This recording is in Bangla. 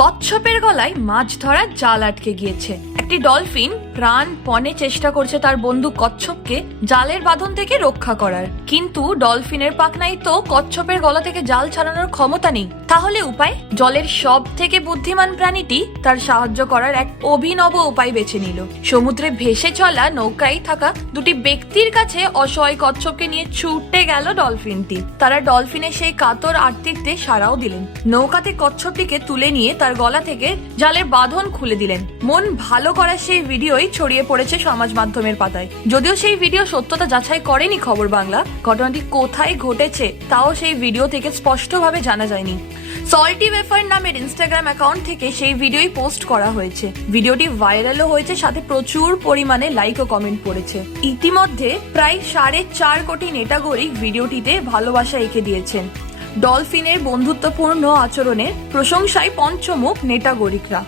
কচ্ছপের গলায় মাছ ধরার জাল আটকে গিয়েছে। একটি ডলফিন প্রাণপণে চেষ্টা করছে তার বন্ধু কচ্ছপকে জালের বাঁধন থেকে রক্ষা করার। কিন্তু ডলফিনের পাখনাই তো কচ্ছপের গলা থেকে জাল ছাড়ানোর ক্ষমতা নেই। তাহলে উপায়? জলের সব থেকে বুদ্ধিমান প্রাণীটি তার সাহায্য করার এক অভিনব উপায় বেছে নিল। সমুদ্রে ভেসে চলা নৌকায় থাকা দুটি ব্যক্তির কাছে অসহায় কচ্ছপকে নিয়ে ছুটে গেল ডলফিনটি। তারা ডলফিনের সেই কাতর আর্তিতে সাড়াও দিলেন। নৌকাতে কচ্ছপটিকে তুলে নিয়ে তার গলা থেকে জালের বাঁধন খুলে দিলেন। মন ভালো করা সেই ভিডিওই ছড়িয়ে পড়েছে সমাজ মাধ্যমের পাতায়। যদিও সেই ভিডিও সত্যতা যাচাই করেনি খবর বাংলা, ঘটনাটি কোথায় ঘটেছে তাও সেই ভিডিও থেকে স্পষ্টভাবে জানা যায়নি। সল্টি ওয়েফার নামের ইনস্টাগ্রাম অ্যাকাউন্ট থেকে সেই ভিডিওই পোস্ট করা হয়েছে। ভিডিওটি ভাইরালও হয়েছে, সাথে প্রচুর পরিমাণে লাইক ও কমেন্ট পড়েছে। ইতিমধ্যে প্রায় সাড়ে চার কোটি নেটাগরিক ভিডিওটিতে ভালোবাসা এঁকে দিয়েছেন। ডলফিনের বন্ধুত্বপূর্ণ আচরণের প্রশংসায় পঞ্চমুখ নেটাগরিকরা